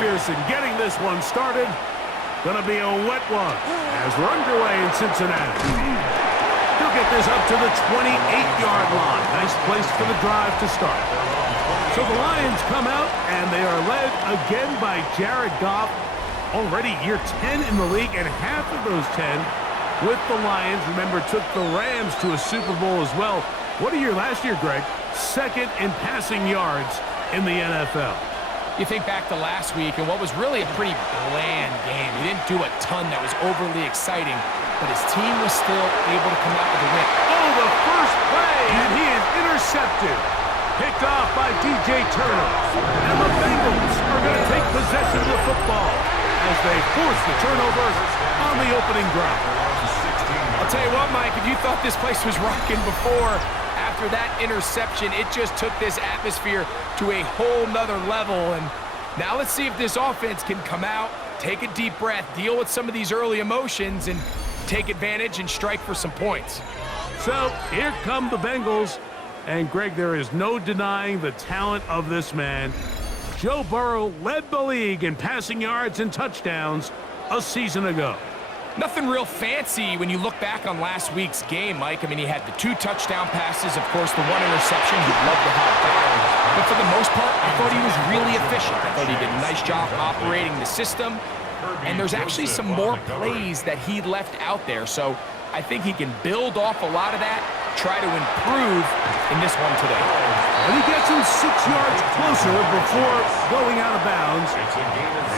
McPherson getting this one started. Gonna be a wet one as we're underway in Cincinnati. He'll get this up to the 28-yard line. Nice place for the drive to start. So the Lions come out, and they are led again by Jared Goff. Already year 10 in the league, and half of those 10 with the Lions. Remember, took the Rams to a Super Bowl as well. What a year last year, Greg. Second in passing yards in the NFL. You think back to last week and what was really a pretty bland game. He didn't do a ton that was overly exciting, but his team was still able to come out with a win. Oh, the first play, and he is intercepted. Picked off by DJ Turner. And the Bengals are going to take possession of the football as they force the turnover on the opening drive. I'll tell you what, Mike, if you thought this place was rocking before, after that interception, it just took this atmosphere to a whole nother level. And now let's see if this offense can come out, take a deep breath, deal with some of these early emotions, and take advantage and strike for some points. So here come the Bengals. And, Greg, there is no denying the talent of this man. Joe Burrow led the league in passing yards and touchdowns a season ago. Nothing real fancy when you look back on last week's game, Mike. I mean, he had the 2 touchdown passes, of course, the 1 interception he'd love to have back. But for the most part, I thought he was really efficient. I thought he did a nice job operating the system. And there's actually some more plays that he left out there. So I think he can build off a lot of that, try to improve in this one today. And he gets him 6 yards closer before going out of bounds.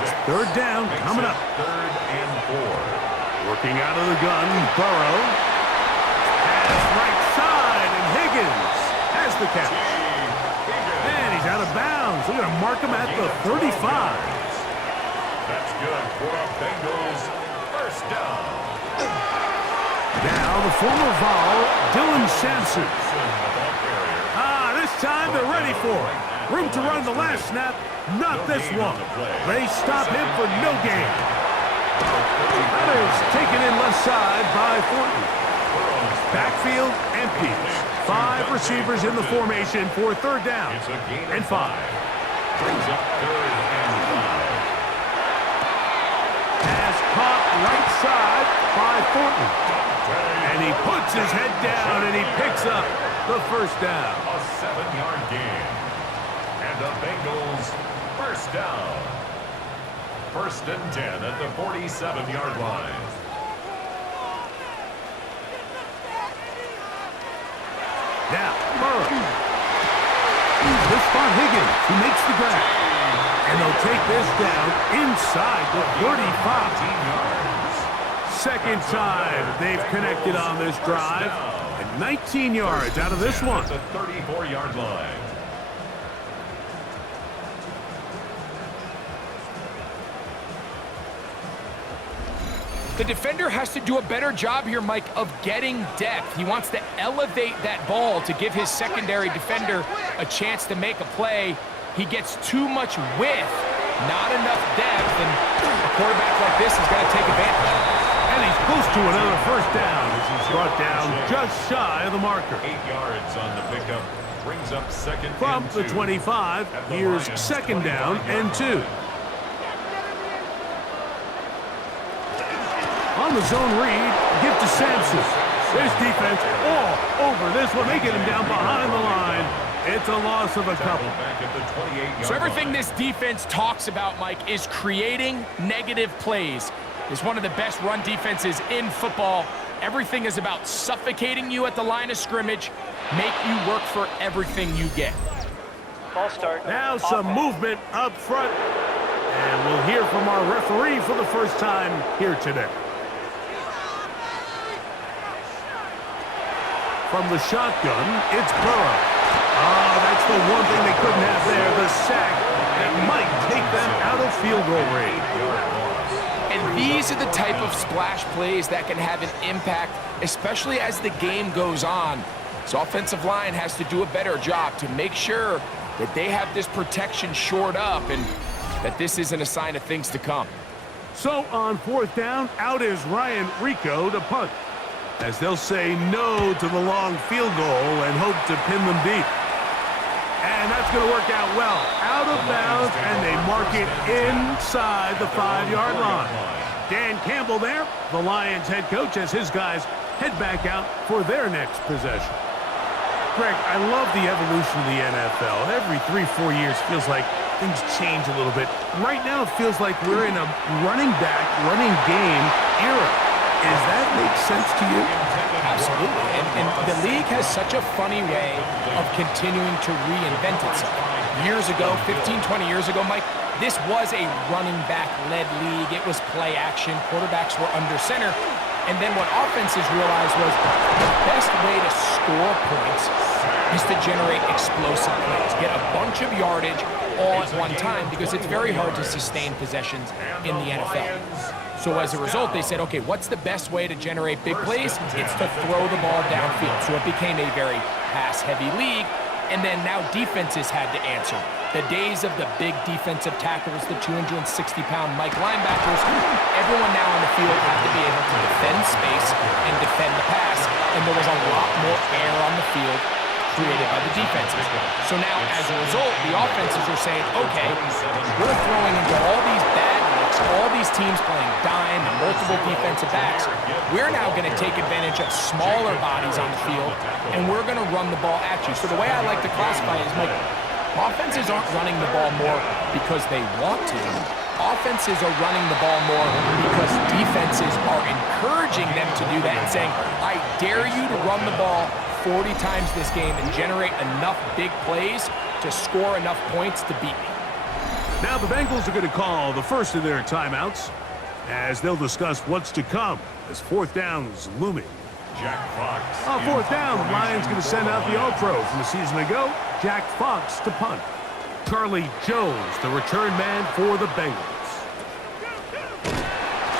It's third down coming up. Third and 4. Working out of the gun, Burrow. Pass right side, and Higgins has the catch. And he's out of bounds. They're going to mark him at the 35. That's good for the Bengals. First down. Now the former Vol, Dylan Sampson. This time they're ready for it. Room to run the last snap, not this one. They stop him for no gain. That is taken in left side by Thornton. Backfield empties. 5 receivers in the formation for third down and 5. Brings up third and 5. Pass caught right side by Thornton. And he puts his head down and he picks up the first down. A 7-yard gain. And the Bengals first down. First and 10 at the 47-yard line. Now, Burrow. This spot Higgins, who makes the grab. And they'll take this down inside the 35. Second time they've connected on this drive. And 19 yards out of this one. At the 34-yard line. The defender has to do a better job here, Mike, of getting depth. He wants to elevate that ball to give his secondary defender a chance to make a play. He gets too much width, not enough depth, and a quarterback like this is going to take advantage. And he's close to another first down as he's brought down just shy of the marker. 8 yards on the pickup. Brings up second From and the 2. 25, here's second down and 2. On the zone read, give to Sampson. This defense all over this one. They get him down behind the line. It's a loss of a couple. So everything this defense talks about, Mike, is creating negative plays. It's one of the best run defenses in football. Everything is about suffocating you at the line of scrimmage, make you work for everything you get. Ball start. Now some movement up front. And we'll hear from our referee for the first time here today. From the shotgun, it's Burrow. Oh, that's the one thing they couldn't have there, the sack that might take them out of field goal range. And these are the type of splash plays that can have an impact, especially as the game goes on. So offensive line has to do a better job to make sure that they have this protection shored up and that this isn't a sign of things to come. So on fourth down, out is Ryan Rico to punt, as they'll say no to the long field goal and hope to pin them deep. And that's going to work out well. Out of bounds, and they mark it inside the 5-yard line. Dan Campbell there, the Lions head coach, as his guys head back out for their next possession. Greg, I love the evolution of the NFL. Every 3-4 years feels like things change a little bit. Right now it feels like we're in a running back, running game era. Does that make sense to you? Absolutely. And the league has such a funny way of continuing to reinvent itself. Years ago, 15, 20 years ago, Mike, this was a running back-led league. It was play action. Quarterbacks were under center. And then what offenses realized was the best way to score points is to generate explosive plays. Get a bunch of yardage all at one time because it's very hard to sustain possessions in the NFL. So as a result, they said, okay, what's the best way to generate big plays? It's to throw the ball downfield. So it became a very pass-heavy league. And then now defenses had to answer. The days of the big defensive tackles, the 260-pound Mike linebackers, everyone now on the field had to be able to defend space and defend the pass, and there was a lot more air on the field created by the defenses. So now, as a result, the offenses are saying, okay, we're throwing into all these bad looks, all these teams playing dime and multiple defensive backs. We're now going to take advantage of smaller bodies on the field, and we're going to run the ball at you. So the way I like to classify it is, like, offenses aren't running the ball more because they want to. Offenses are running the ball more because defenses are encouraging them to do that and saying, I dare you to run the ball 40 times this game and generate enough big plays to score enough points to beat me. Now the Bengals are going to call the first of their timeouts as they'll discuss what's to come as fourth down is looming. Jack Fox. On fourth down, the Lions going to send out the All-Pro from the season ago, Jack Fox to punt. Charlie Jones, the return man for the Bengals.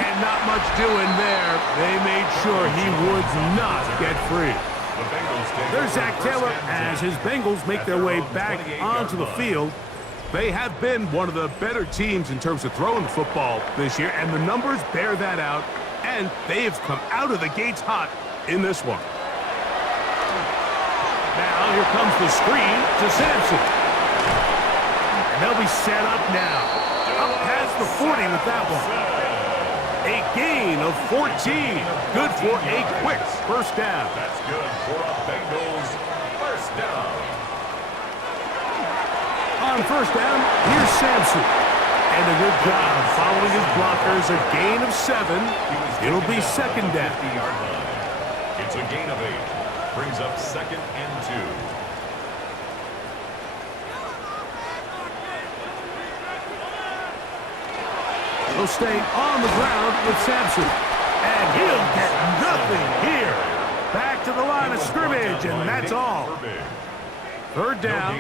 And not much doing there. They made sure he would not get free. There's Zach Taylor as his Bengals make their way back onto the field. They have been one of the better teams in terms of throwing the football this year, and the numbers bear that out, and they have come out of the gates hot in this one. Now here comes the screen to Sampson. And they'll be set up now. Up past the 40 with that one. A gain of 14. Good for a quick first down. That's good for a Bengals first down. On first down, here's Sampson. And a good job following his blockers. A gain of 7. It'll be second down. It's a gain of 8. Brings up second and 2. He'll stay on the ground with Sampson. And he'll get nothing here. Back to the line of scrimmage, and that's all. Third down,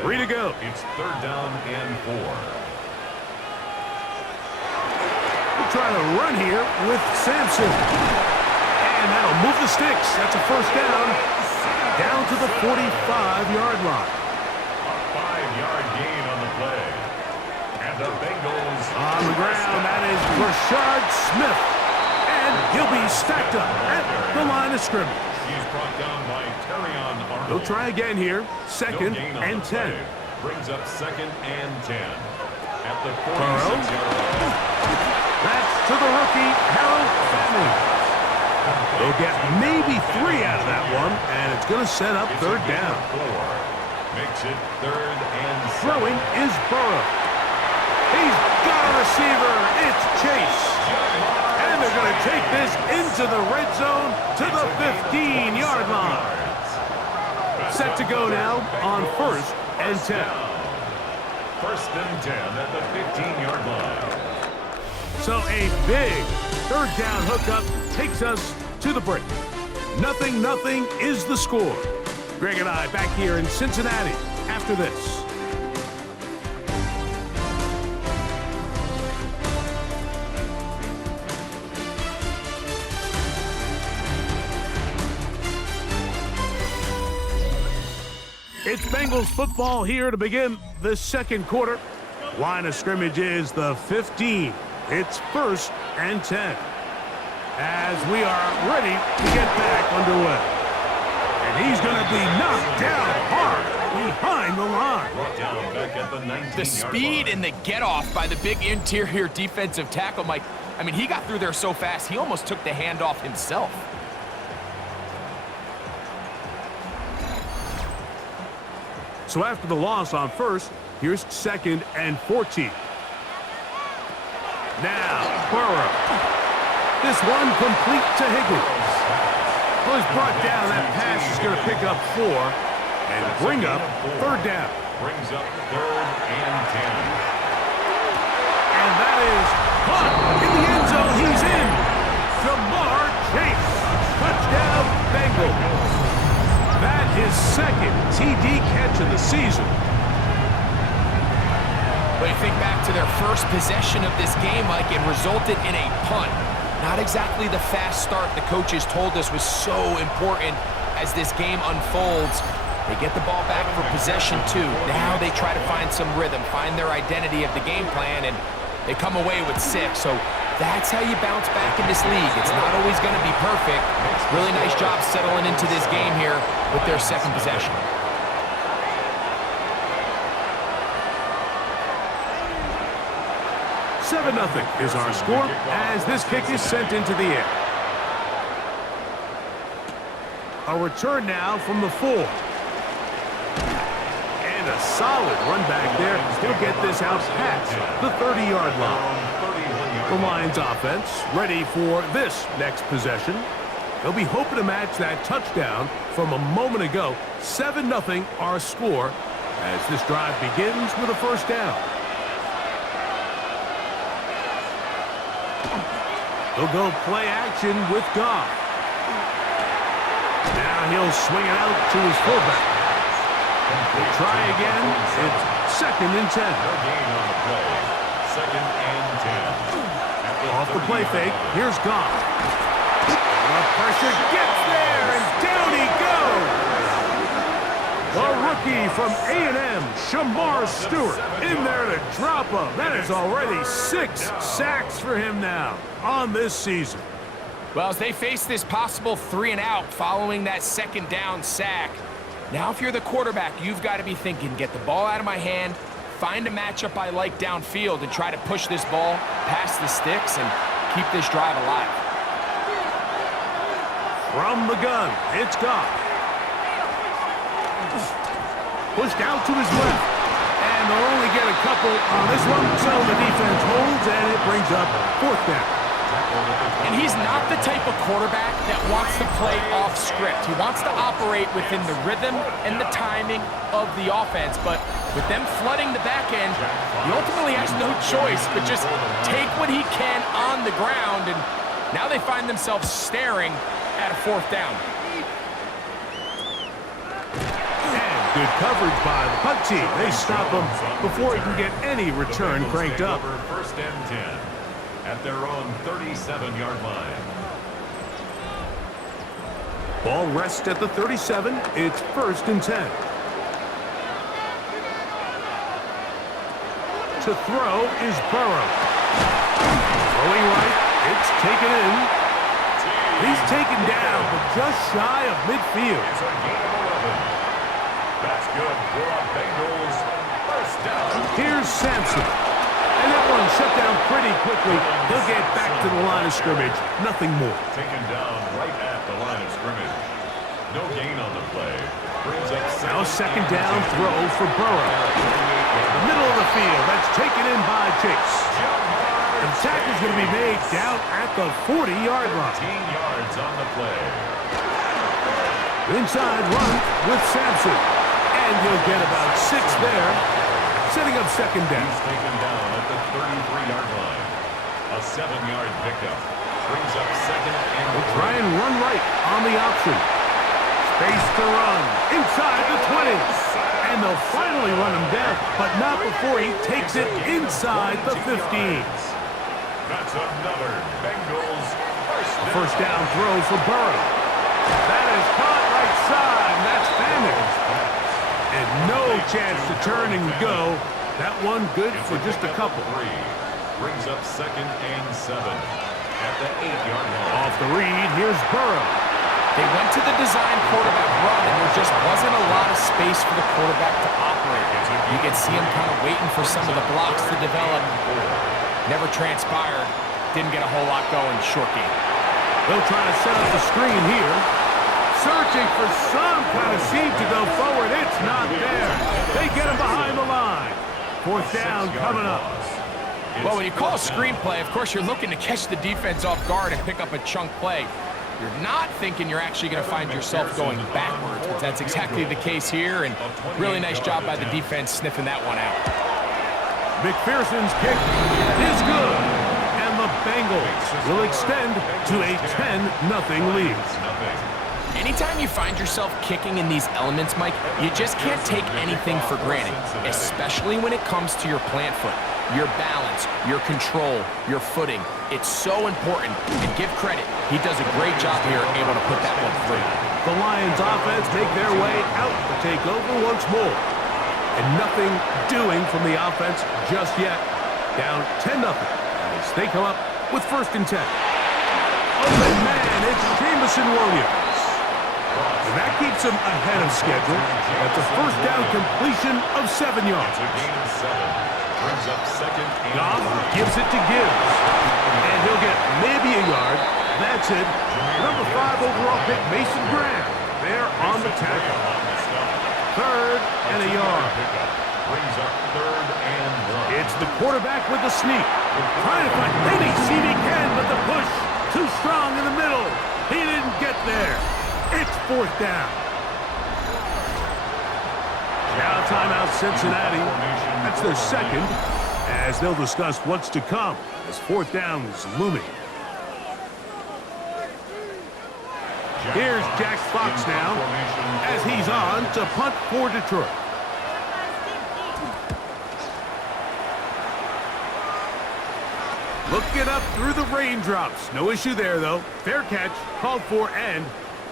3 to go. It's third down and 4. We'll try to run here with Sampson. And that'll move the sticks. That's a first down. Down to the 45-yard line. A 5-yard gain on the play. And the Bengals On the ground, that is Rashard Smith. And he'll be stacked up at the line of scrimmage. He's brought down by Terrion Arnold. They'll try again here. Second and 10. Brings up second and 10. At the Burrow. 46-yard line. That's to the rookie, Harold Fanning. They'll get maybe 3 out of that one, and it's going to set up third down. 4. Makes it third and 7. Throwing is Burrow. He's got a receiver. It's Chase. And they're going to take this into the red zone to the 15-yard line. Set to go now on first and 10. First and 10 at the 15-yard line. So a big third down hookup takes us to the break. 0-0 is the score. Greg and I back here in Cincinnati after this. It's Bengals football here to begin the second quarter. Line of scrimmage is the 15. It's first and 10. As we are ready to get back underway. And he's going to be knocked down hard. behind the line. Brought down back at the 19-yard The speed line. and the get-off by the big interior defensive tackle, Mike. I mean, he got through there so fast, he almost took the handoff himself. So after the loss on first, here's 2nd and 14. Now, Burrow. This one complete to Higgins. Well, he's brought down. That pass is going to pick up 4 and bring up 3rd down. Brings up 3rd and 10. And that is caught in the end zone. He's in. Jamar Chase. Touchdown, Bengals. That is 2nd TD catch of the season. But you think back to their first possession of this game, Mike, it resulted in a punt. Not exactly the fast start the coaches told us was so important as this game unfolds. They get the ball back for possession 2. Now they try to find some rhythm, find their identity of the game plan, and they come away with 6. So that's how you bounce back in this league. It's not always going to be perfect. Really nice job settling into this game here with their 2nd possession. Seven 0 is our score as this kick is sent into the air. A return now from the 4. And a solid run back there. He'll get this out past the 30-yard line. The Lions offense ready for this next possession. They'll be hoping to match that touchdown from a moment ago. 7 0 our score as this drive begins with a 1st down. He'll go play action with Goff. Now he'll swing it out to his fullback. We'll try again. It's 2nd and 10. No gain on the play. 2nd and 10. Off the play fake, here's Goff. The pressure gets there, and down he goes. The rookie from A&M, Shamar Stewart, in there to drop him. That is already 6 sacks for him now on this season. Well, as they face this possible 3 and out following that 2nd down sack, now if you're the quarterback, you've got to be thinking, get the ball out of my hand, find a matchup I like downfield, and try to push this ball past the sticks and keep this drive alive. From the gun, it's Goff. Pushed out to his left. And they'll only get a couple on this one, so the defense holds, and it brings up 4th down. And he's not the type of quarterback that wants to play off script. He wants to operate within the rhythm and the timing of the offense. But with them flooding the back end, he ultimately has no choice but just take what he can on the ground. And now they find themselves staring at a 4th down. Good coverage by the punt team. They stop him before he can get any return cranked up. 1st and 10 at their own 37-yard line. Ball rests at the 37. It's 1st and 10. To throw is Burrow. Throwing right. It's taken in. He's taken down, but just shy of midfield. It's a gain of 11. That's good for a Bengals 1st down. Here's Sampson. And that one shut down pretty quickly. He'll get back to the line of scrimmage. Nothing more. Taken down right at the line of scrimmage. No gain on the play. Brings up Now 2nd down throw for Burrow. The middle of the field. That's taken in by Chase. And the tackle's going to be made down at the 40-yard line. 15 yards on the play. Inside run with Sampson. And he'll get about 6 there, setting up 2nd down. He's taken down at the 33-yard line. A 7-yard pickup. Brings up 2nd and We'll try and run right on the option. Space to run inside the 20. And they'll finally run him down, but not before he takes it inside the 15. That's another Bengals 1st down throw for Burrow. That is caught right side. That's Bengals. And no chance to turn and go. That one good for just a couple. Brings up 2nd and 7 at the 8-yard line. Off the read, here's Burrow. They went to the design quarterback run, and there just wasn't a lot of space for the quarterback to operate. You could see him kind of waiting for some of the blocks to develop. Never transpired. Didn't get a whole lot going. Short game. They'll try to set up the screen here. Searching for some kind of seam to go forward. It's not there. They get him behind the line. Fourth down coming up. Well, when you call a screenplay, of course, you're looking to catch the defense off guard and pick up a chunk play. You're not thinking you're actually going to find yourself going backwards, but that's exactly the case here, and really nice job by the defense sniffing that one out. McPherson's kick is good, and the Bengals will extend to a 10-0 lead. Anytime you find yourself kicking in these elements, Mike, you just can't take anything for granted, especially when it comes to your plant foot, your balance, your control, your footing. It's so important, and give credit. He does a great job here able to put that one through. The Lions offense make their way out to take over once more. And nothing doing from the offense just yet. Down 10-0 as they come up with 1st and 10. Open man, it's Jameson Williams. And that keeps him ahead of schedule. That's a 1st down completion of 7 yards. Goff gives it to Gibbs. And he'll get maybe a yard. That's it. Number 5 overall pick, Mason Graham. They're on the tackle. 3rd and a yard. It's the quarterback with the sneak. Trying to find any seam he can, but the push too strong in the middle. He didn't get there. It's 4th down. Now timeout Cincinnati. That's their 2nd, as they'll discuss what's to come as 4th down is looming. Here's Jack Fox now as he's on to punt for Detroit. Looking up through the raindrops. No issue there, though. Fair catch, called for, and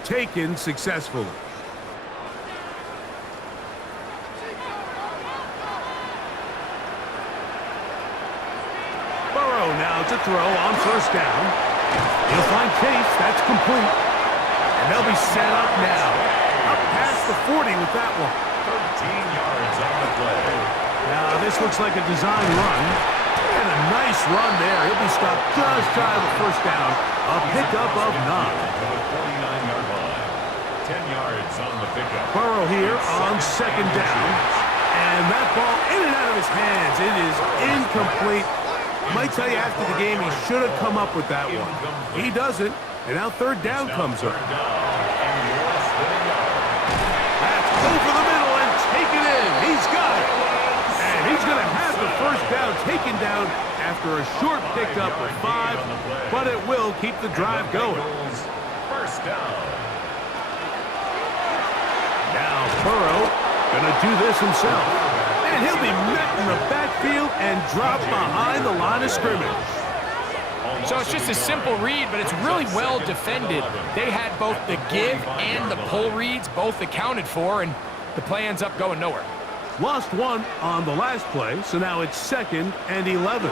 taken successfully. Burrow now to throw on 1st down. He'll find Chase. That's complete. And they'll be set up now. Up past the 40 with that one. 13 yards on the play. Now this looks like a design run. And a nice run there. He'll be stopped just shy of the 1st down. A pickup of 9. 49-yard line. 10 yards on the pickup. Burrow here on 2nd down. And that ball in and out of his hands. It is incomplete. Might tell you after the game he should have come up with that one. He doesn't. And now 3rd down comes up. That's over the middle and taken in. He's got it. And he's going to have the 1st down taken down after a short pickup of 5, but it will keep the drive going. 1st down. Now Burrow going to do this himself. And he'll be met in the backfield and dropped behind the line of scrimmage. So it's just a simple read, but it's really well defended. They had both the give and the pull reads both accounted for, and the play ends up going nowhere. Lost 1 on the last play, so now it's 2nd and 11. We'll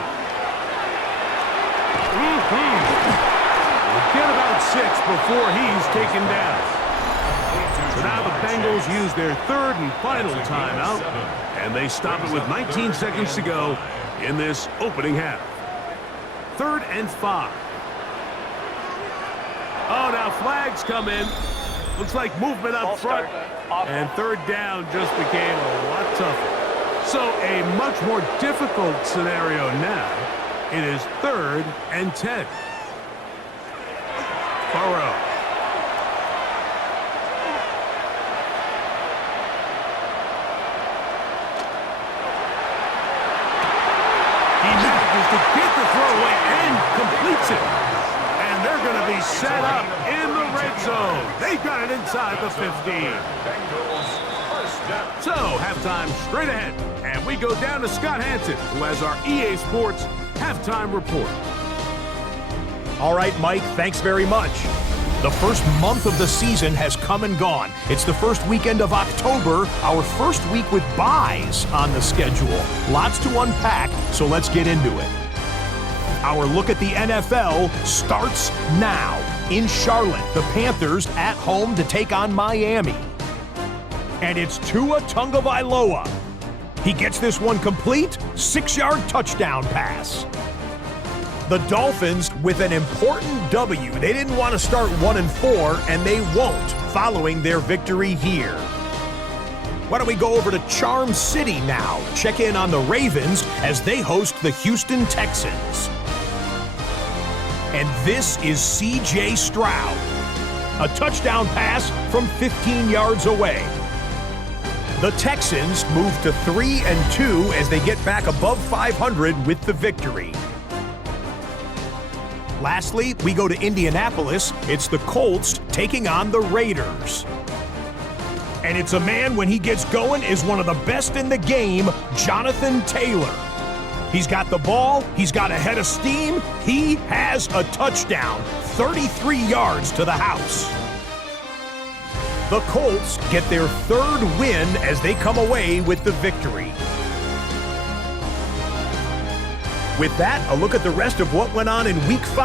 get about 6 before he's taken down. So now the Bengals use their 3rd and final timeout, and they stop it with 19 seconds to go in this opening half. 3rd and 5. Oh, now flags come in. Looks like movement up front. And 3rd down just became a lot tougher. So a much more difficult scenario now. It is 3rd and 10. Burrow. He manages to get the throw away and completes it. And they're going to be set up in the red zone. They got it inside the 15. So, halftime straight ahead. And we go down to Scott Hansen, who has our EA Sports halftime report. All right, Mike, thanks very much. The first month of the season has come and gone. It's the first weekend of October, our first week with byes on the schedule. Lots to unpack, so let's get into it. Our look at the NFL starts now. In Charlotte, the Panthers at home to take on Miami. And it's Tua Tagovailoa. He gets this one complete, 6-yard touchdown pass. The Dolphins with an important W. They didn't want to start 1-4, and they won't following their victory here. Why don't we go over to Charm City now? Check in on the Ravens as they host the Houston Texans. And this is C.J. Stroud. A touchdown pass from 15 yards away. The Texans move to 3-2 as they get back above 500 with the victory. Lastly, we go to Indianapolis. It's the Colts taking on the Raiders. And it's a man, when he gets going, is one of the best in the game, Jonathan Taylor. He's got the ball, he's got a head of steam, he has a touchdown, 33 yards to the house. The Colts get their 3rd win as they come away with the victory. With that, a look at the rest of what went on in Week 5.